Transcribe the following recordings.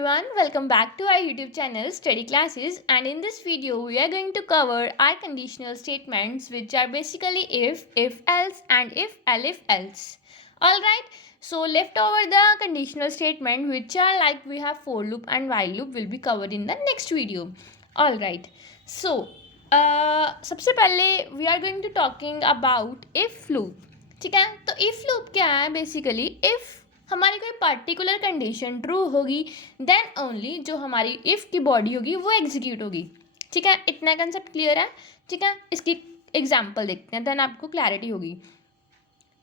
everyone, welcome back to our YouTube channel Study Classes, and in this video we are going to cover our conditional statements which are basically if else and if else. Alright, so left over the conditional statement which are like we have for loop and while loop will be covered in the next video. Alright, so सबसे पहले we are going to talking about if loop. ठीक है, तो if loop क्या है basically if हमारी कोई particular condition true होगी देन ओनली जो हमारी इफ़ की बॉडी होगी वो एग्जीक्यूट होगी. ठीक है, इतना कंसेप्ट क्लियर है. ठीक है, इसकी एग्जांपल देखते हैं देन आपको क्लैरिटी होगी.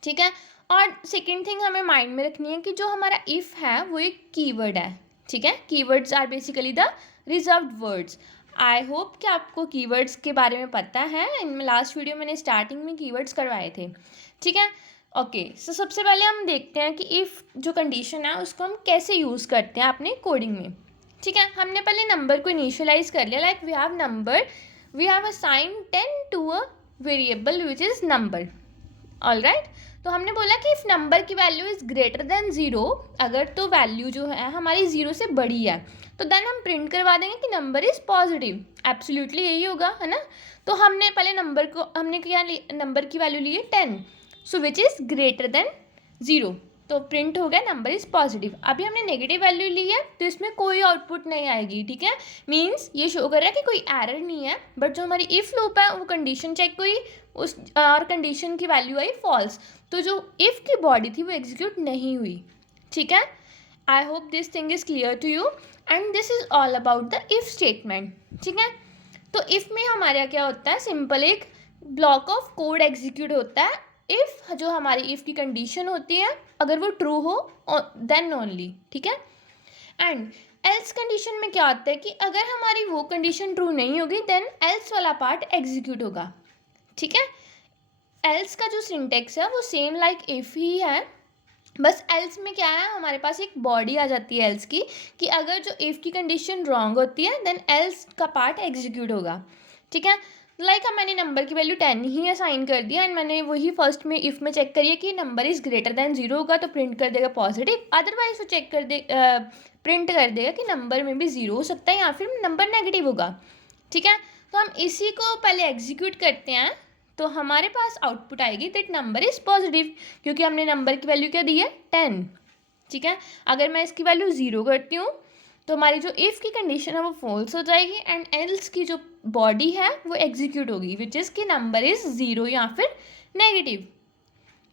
ठीक है, और सेकंड थिंग हमें माइंड में रखनी है कि जो हमारा इफ़ है वो एक कीवर्ड है. ठीक है, keywords are basically the reserved words. I hope कि आपको कीवर्ड्स के बारे में पता है. इन लास्ट वीडियो मैंने स्टार्टिंग में कीवर्ड्स करवाए थे. ठीक है, ओके सो सबसे पहले हम देखते हैं कि इफ़ जो कंडीशन है उसको हम कैसे यूज़ करते हैं अपने कोडिंग में. ठीक है, हमने पहले नंबर को इनिशियलाइज कर लिया. Like we have assign 10 to a variable which is number. Alright, तो हमने बोला कि इफ़ नंबर की वैल्यू इज़ ग्रेटर देन 0, अगर तो वैल्यू जो है हमारी 0 से बड़ी है तो देन हम प्रिंट करवा देंगे कि नंबर इज़ पॉजिटिव. एब्सोल्युटली यही होगा, है ना. तो हमने पहले नंबर की वैल्यू ली है 10, सो विच इज़ ग्रेटर देन 0, तो प्रिंट हो गया नंबर इज़ पॉजिटिव. अभी हमने नेगेटिव वैल्यू ली है तो इसमें कोई आउटपुट नहीं आएगी. ठीक है, मीन्स ये शो कर रहा है कि कोई एरर नहीं है. बट जो हमारी इफ़ लूप है वो कंडीशन चेक हुई उस और कंडीशन की वैल्यू आई फॉल्स, तो जो इफ़ की बॉडी थी वो एग्जीक्यूट नहीं हुई. ठीक है, I hope this thing is clear to you and this is all about the if statement. ठीक है, तो इफ़ में हमारे यहाँ क्या होता है, सिंपल एक ब्लॉक ऑफ कोड एग्जीक्यूट होता है इफ़ जो हमारी इफ़ की कंडीशन होती है अगर वो ट्रू हो देन ओनली. ठीक है, एंड एल्स कंडीशन में क्या होता है कि अगर हमारी वो कंडीशन ट्रू नहीं होगी देन एल्स वाला पार्ट एग्जीक्यूट होगा. ठीक है, एल्स का जो सिंटेक्स है वो सेम लाइक इफ़ ही है, बस एल्स में क्या है हमारे पास एक बॉडी आ जाती है एल्स की कि अगर जो इफ़ की कंडीशन रॉन्ग होती है देन एल्स का पार्ट एग्जीक्यूट होगा. ठीक है, लाइक मैंने नंबर की वैल्यू 10 ही असाइन कर दिया एंड मैंने वही फर्स्ट में इफ़ में चेक करिए कि नंबर इज़ ग्रेटर देन 0 होगा तो प्रिंट कर देगा पॉजिटिव, अदरवाइज वो चेक कर दे प्रिंट कर देगा कि नंबर में भी 0 हो सकता है या फिर नंबर नेगेटिव होगा. ठीक है, तो हम इसी को पहले एग्जीक्यूट करते हैं तो हमारे पास आउटपुट आएगी दैट नंबर इज़ पॉजिटिव क्योंकि हमने नंबर की वैल्यू क्या दी है 10. ठीक है, अगर मैं इसकी वैल्यू 0 करती हूँ तो हमारी जो इफ़ की कंडीशन है वो फॉल्स हो जाएगी एंड एल्स की जो बॉडी है वो एग्जीक्यूट होगी विच इज़ कि नंबर इज़ 0 या फिर negative.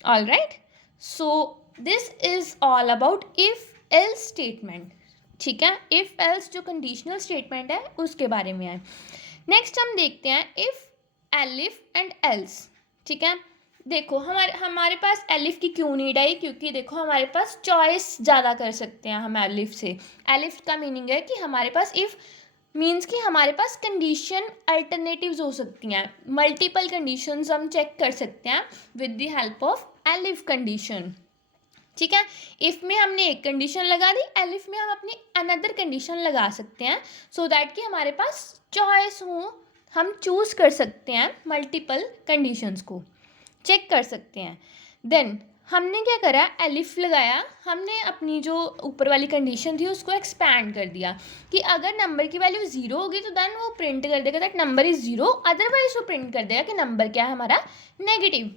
Alright, so this is all about if else statement. ठीक है, इफ़ एल्स जो कंडीशनल स्टेटमेंट है उसके बारे में है. नेक्स्ट हम देखते हैं इफ़ एलिफ एंड एल्स. ठीक है, देखो हमारे पास एलिफ की क्यों नीड आई, क्योंकि देखो हमारे पास चॉइस ज़्यादा कर सकते हैं हम एलिफ से. एलिफ का मीनिंग है कि हमारे पास इफ़ मीन्स कि हमारे पास कंडीशन अल्टरनेटिव्स हो सकती हैं, मल्टीपल कंडीशंस हम चेक कर सकते हैं with the help of elif condition. ठीक है, इफ़ में हमने एक कंडीशन लगा दी, एलिफ में हम अपनी अनदर कंडीशन लगा सकते हैं सो दैट कि हमारे पास चॉइस हो, हम चूज़ कर सकते हैं मल्टीपल कंडीशंस को चेक कर सकते हैं. देन हमने क्या करा, एलिफ लगाया, हमने अपनी जो ऊपर वाली कंडीशन थी उसको एक्सपैंड कर दिया कि अगर नंबर की वैल्यू 0 होगी तो देन वो प्रिंट कर देगा दैट नंबर इज़ 0, अदरवाइज वो प्रिंट कर देगा कि नंबर क्या है हमारा नेगेटिव.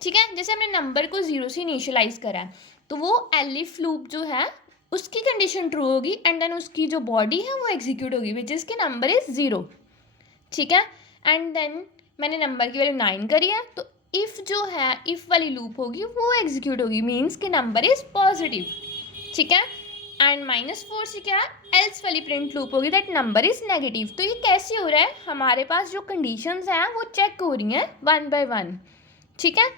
ठीक है, जैसे हमने नंबर को 0 से इनिशियलाइज करा तो वो एलिफ लूप जो है उसकी कंडीशन ट्रू होगी एंड देन उसकी जो बॉडी है वो एग्जीक्यूट होगी विच इज़ कि नंबर इज़ 0. ठीक है, एंड देन मैंने नंबर की वैल्यू 9 करी है तो इफ़ जो है इफ़ वाली लूप होगी वो एग्जीक्यूट होगी मीन्स कि नंबर इज़ पॉजिटिव. ठीक है, एंड -4 से क्या एल्स वाली प्रिंट लूप होगी दैट नंबर इज़ नेगेटिव. तो ये कैसे हो रहा है, हमारे पास जो कंडीशंस हैं वो चेक हो रही हैं 1 बाय 1. ठीक है,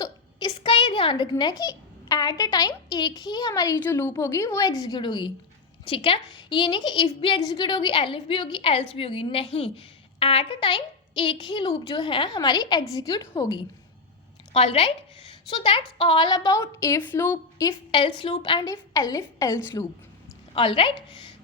तो इसका ये ध्यान रखना है कि एट अ टाइम एक ही हमारी जो लूप होगी वो एग्जीक्यूट होगी. ठीक है, ये नहीं कि इफ़ भी एग्जीक्यूट होगी, एलिफ भी होगी, एल्स भी होगी, नहीं, एट अ टाइम एक ही लूप जो है हमारी एग्जीक्यूट होगी. Alright, so that's all about if loop, if else loop and if elif else loop. Alright,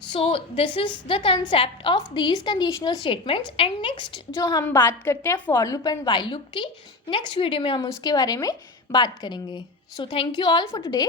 so this is the concept of these conditional statements and next जो हम बात करते हैं for loop and while loop की, next video में हम उसके बारे में बात करेंगे. So thank you all for today.